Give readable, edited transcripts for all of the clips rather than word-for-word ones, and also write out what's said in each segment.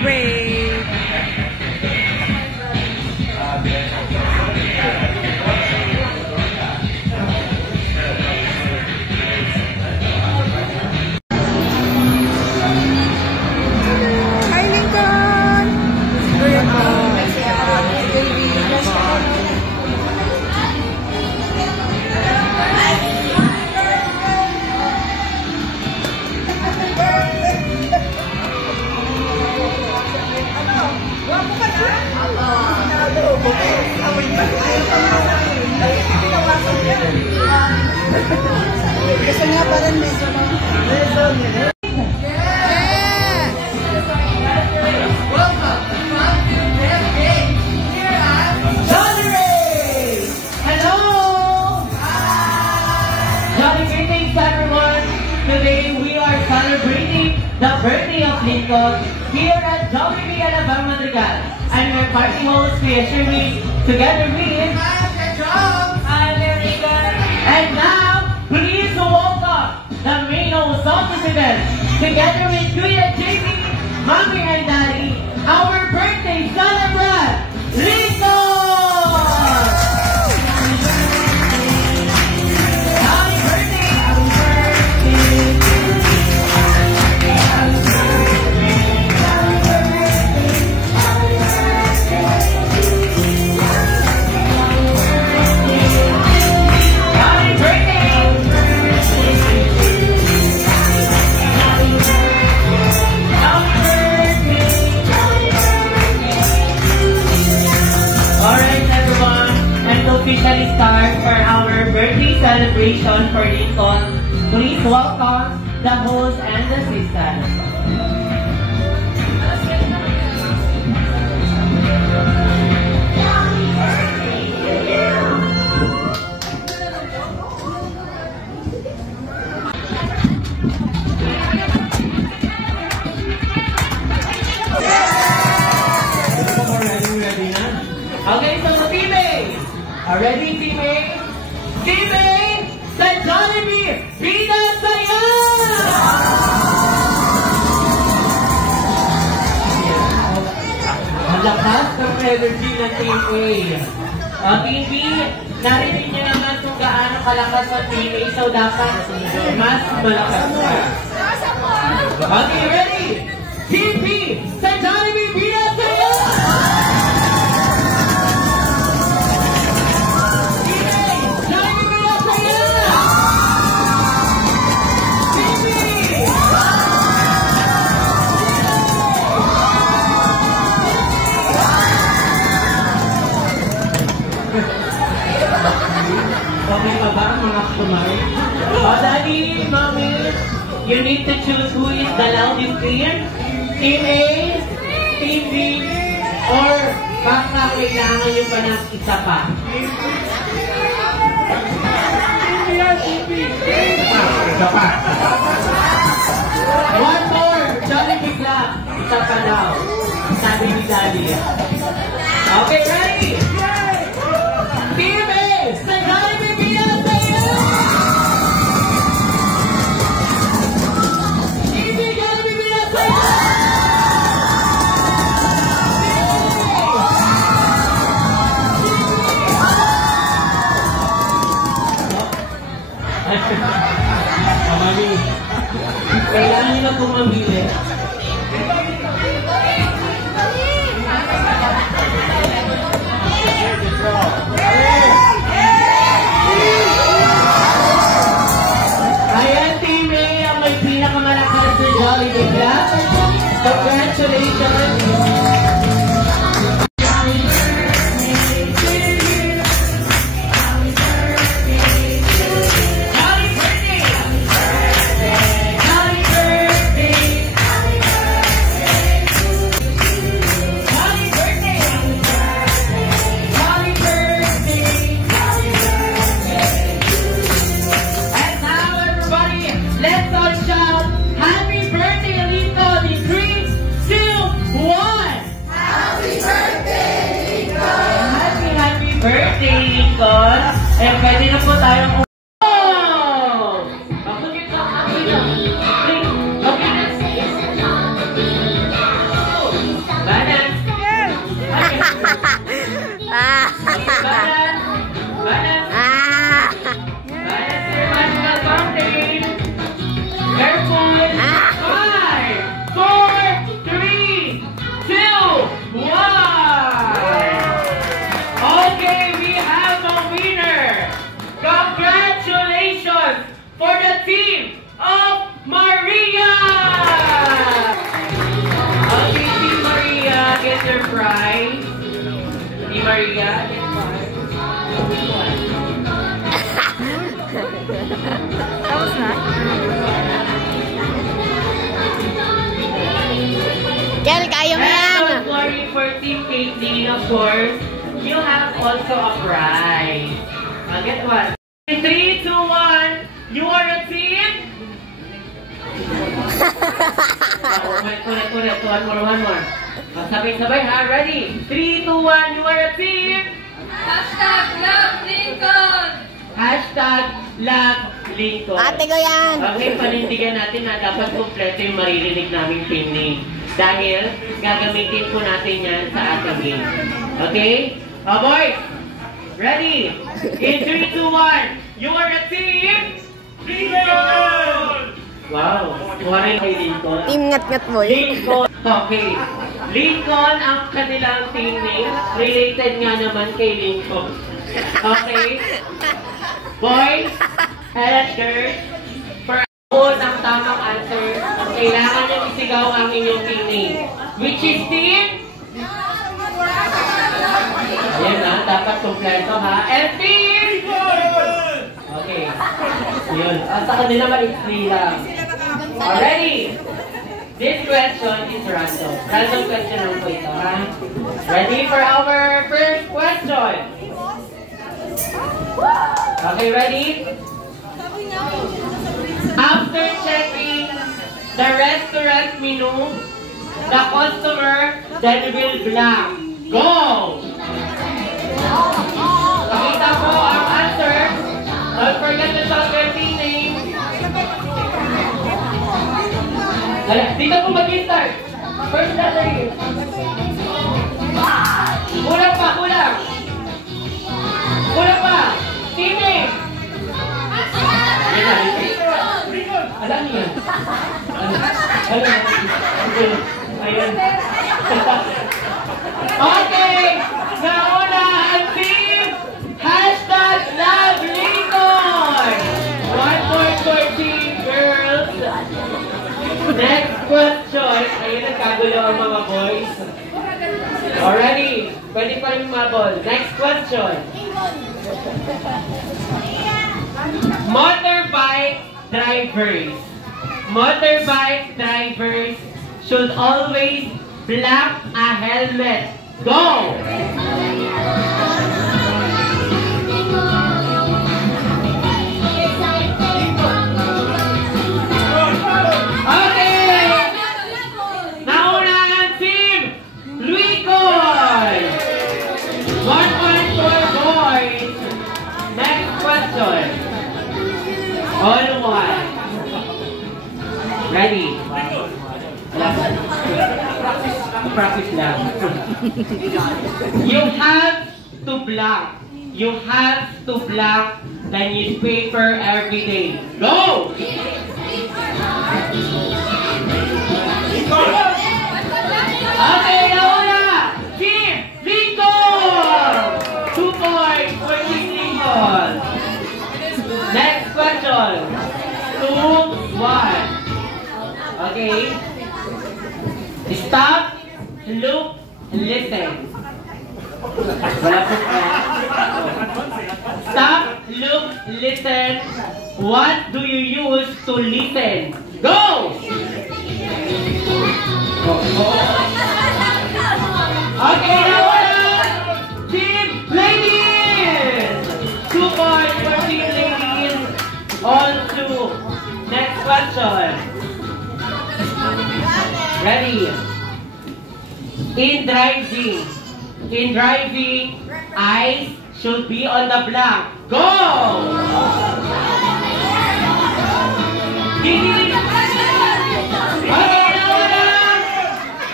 celebrate. Hi, Lincoln! Gusto niya parang medyo the birthday of Lincoln here at Jollibee Alabang Madrigal. I'm your party host, Kuya Shirley, together with and now, please welcome the main host of this event, together with Kuya JP, Mommy and Daddy, our birthday celebrant, Lincoln! Officially start for our birthday celebration for Lincoln. Please welcome the host and the sisters. Okay, so team A. Ready, team A? Team A, sa Jollibee, Vida Saya! Ang lakas ng energy ng team A. Team B, narinig niyo naman kung gaano kalakas ang team A, so dapat mas malakas ka. Okay, ready? Team B, sa Jollibee, Vida Saya! Okay pa ba ang mga kumari? Daddy, Mommy, you need to choose who is the loudest here. Team A, Team B, or baka kailangan nyo pa ng isa pa? Isa pa. One more, Jollibee Club. Isa pa daw. Sabi ni Daddy. Okay, ready? Team A, sa Jollibee! Mami, kailangan nyo na kung mamili. Ayan, Team A, ang may pinakamalakas sa Jollibee Club. Congratulations! Eh, pwede na po tayong Maria. Tapos na. Kel, kaya mo yan. And don't worry for Team Caitlyn, of course. You have also a prize. Get what? In 3, 2, 1, you are a team. Ulit. One more. Sabay-sabay ha. Ready? 3, 2, 1, you are a team. #LoveLincoln. #LoveLincoln. Ate ko yan. Okay, panindigan natin na dapat kumpleto yung maririnig naming pinning. Dahil gagamitin po natin yan sa ating game. Okay? Boys! Ready? In 3, 2, 1, you are a team! Lincoln! Wow! Kuha rin kay Lincoln. Team ngat-ngat mo. Lincoln! Okay. Lincoln ang kanilang team name. Related nga naman kay Lincoln. Okay? Boys and girls, for ang tamang answer, kailangan nyo isigaw ang inyong team name. Which is team? Ayan na, dapat kompleto ha. And team? Okay. Yun. Sa kanila ma-explain lang. Already? This question is random. Random question lang po ito ha. Ready for our first question? Okay, ready? After checking the restaurant menu, the customer then will blank. Go! Pakita po ang answer. Don't forget to shout your team name. Dito po mag-start. First letter here. Kulang pa. Kulang pa. Team name. Alam niya. Ayan. Okay! Nauna ang team! #LoveLincoln! 1 point for team girls. Next question. Ayun, nagkagulo ang mga boys. Already. Pwede pa rin mabol. Next question. Motorbike drivers should always black a helmet. Go! Okay! Nauna ang team Lincoln! 1 point for boys. Next question. All one. Ready? Practice lang. You have to block. You have to block the newspaper every day. Go! Okay, nauna! Team Lincoln! 2 points for Team Lincoln. Next question. 2, 1. Okay. Stop, look, listen. Wala po pa. Stop, look, listen. What do you use to listen? Go! Okay, now Team Ladies! 2 points for Team Ladies. On to next question. Ready? In driving, eyes should be on the blank. Go! Okay,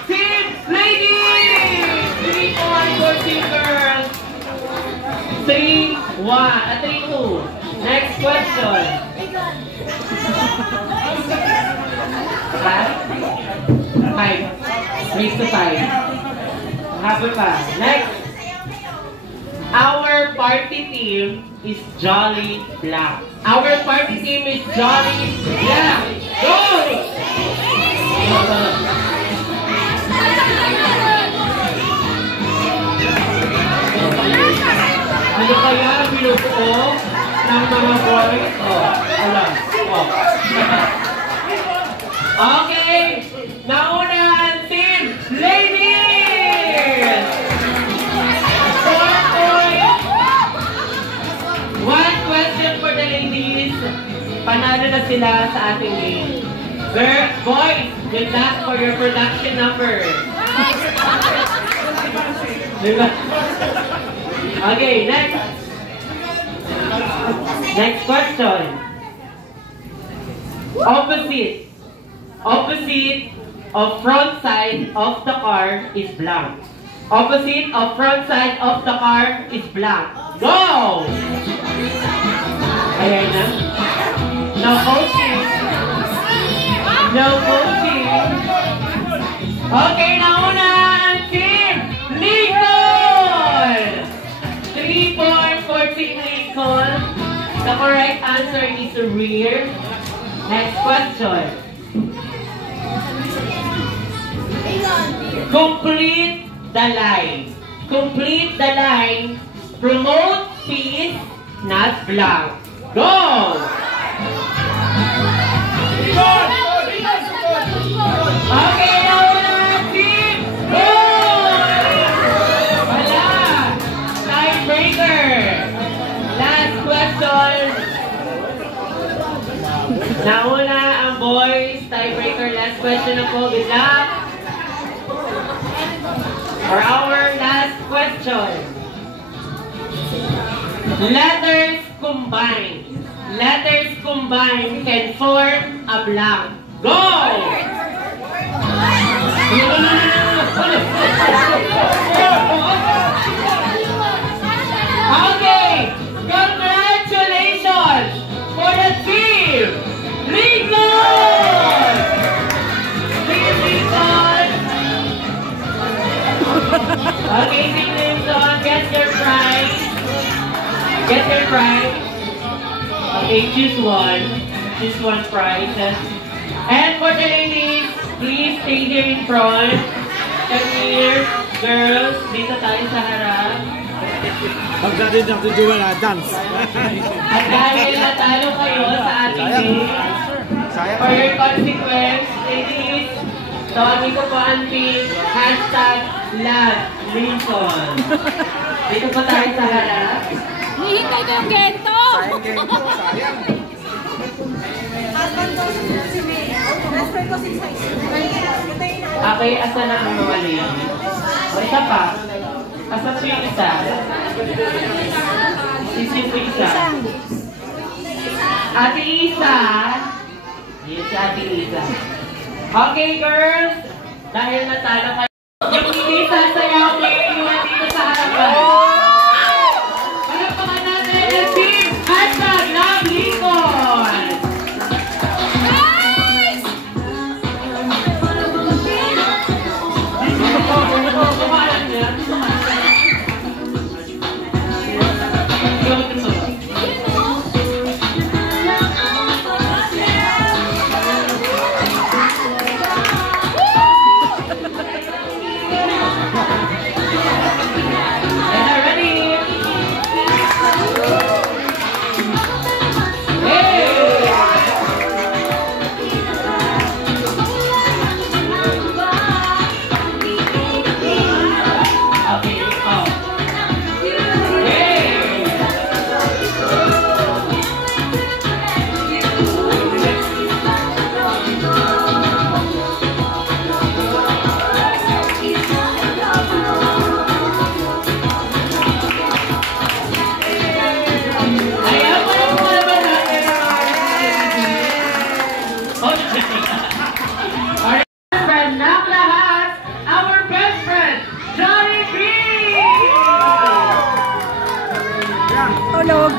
Team Ladies! 3 points for Team Girls. 3, 2. Next question. 5. Raise to 5. Habol pa. Next. Our party team is Jolly Black. Our party team is Jolly Black. Go! Nauna ang team ladies! 4 points. 1 question for the ladies. Panalo na sila sa ating game. Boys, good luck for your production number. Okay, next. Next question. Opposite of front side of the car is blank. Opposite of front side of the car is blank. Go! Ayan na. No coaching. No coaching. Okay, nauna ang team Lincoln! 3 points for Team Lincoln. The correct answer is rear. Next question. Complete the line. Complete the line. Promote peace, not blank. Go! Okay, nauna team. Wala. Tiebreaker. Last question. Nauna ang boys. Tiebreaker. Last question na po. Good luck. For our last question. Letters combined. Letters combined can form a blank. Go! Okay! Congratulations for the team! Lincoln! Team Lincoln! Okay, Team Lincoln, get your prize. Get your prize. Okay, choose one. Choose one prize. And for the ladies, please stay here in front. Come here. Girls, dito tayo sa harap. Pagdating ng tujuan na dance. At dahil natalo kayo sa ating game, for your consequence, ladies, tawagin ko po ang team, #LoveLincoln. Dito po tayo sa harap. Hihintay ko yung gento! Sayang gento, sayang. Okay, asa na ang mga ladies? O isa pa. Asa po yung isa? Isin po isa. Ate Isa. Yes, si Ate Isa. Okay, girls. Dahil natalo kayo. Yung hindi sasayaw kayo iwan dito sa harapan. Palapakan natin ang team #LoveLincoln. Tulog.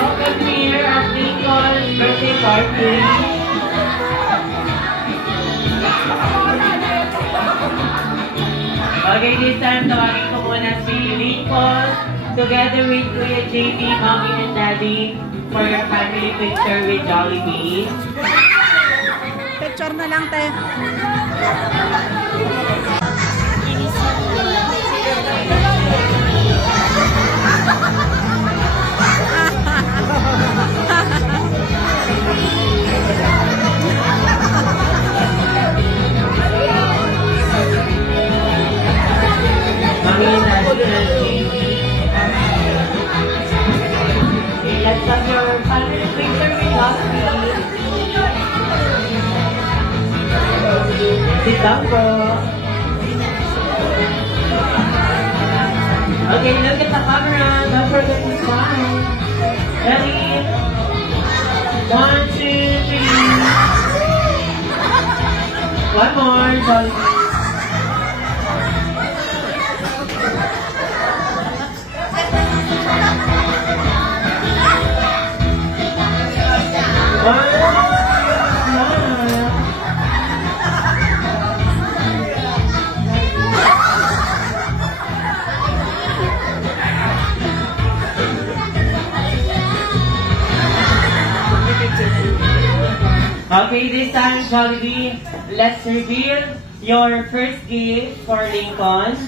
Welcome here at Lincoln's birthday party. Okay, this time tawagin ko muna si Lincoln together with Kuya JP, Mommy and Daddy for your family picture with Jollibee. Picture na lang, te. Sit down po. Okay, look at the camera. Don't forget to smile. Ready? 1, 2, 3. One more, Jollibee. Okay, this time, Jollibee, let's reveal your first gift for Lincoln.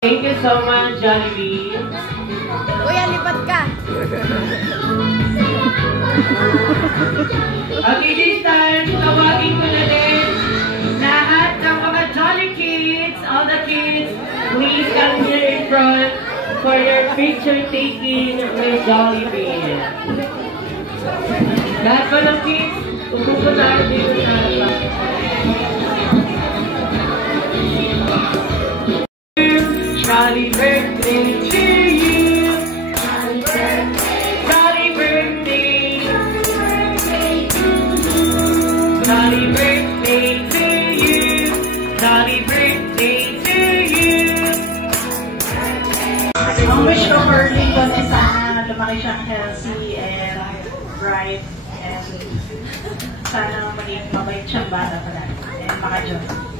Thank you so much, Jollibee. Kuya, lipat ka. Okay, this time, tawagin ko na din lahat ng mga Jolly Kids, all the kids, please come here in front for your picture taking with Jollibee. Lahat ko ng kids, upo tayo dito sa harapan. Happy birthday to you. Happy birthday. Happy birthday. Happy birthday to you. Happy birthday to you. Ang wish ko for Lincoln ay sana lumaki siyang healthy and bright and sana maging mabait siyang bata pala and maka-Diyos.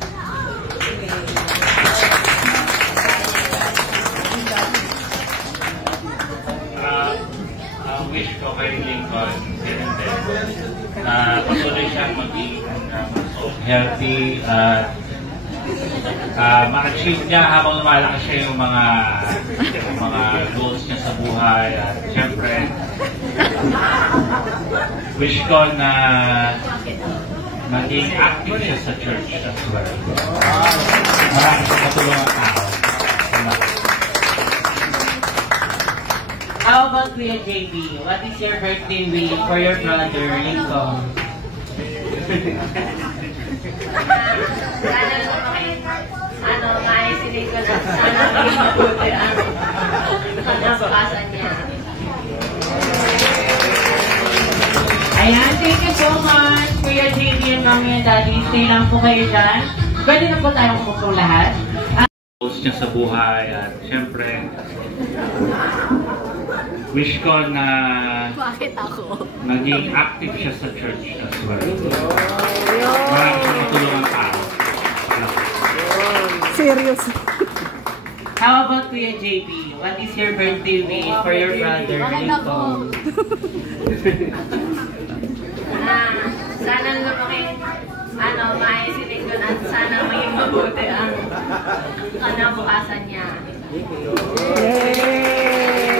Wish ko kay Lincoln ganun din na patuloy siyang maging healthy at ma-achieve niya habang lumalaki siya yung mga goals niya sa buhay at syempre wish ko na maging active siya sa church as well. Maraming sa matulungan tao. How about Kuya JB? What is your birthday wish for your brother, Lincoln? Sana maisinig ko na sana maging mabuti ang kanabukasan niya. Ayan, thank you so much, Kuya JB and Mommy and Daddy. Stay lang po kayo dyan. Pwede na po tayong pupong lahat. Goals niya sa buhay at syempre wish ko na naging active siya sa church as well. Maraming sa matulungan tao. Serious. How about Kuya JB? What is your birthday wish for your brother, Lincoln? Sana lumaki, maisinig ko na sana maging mabuti ang kanabukasan niya. Yay!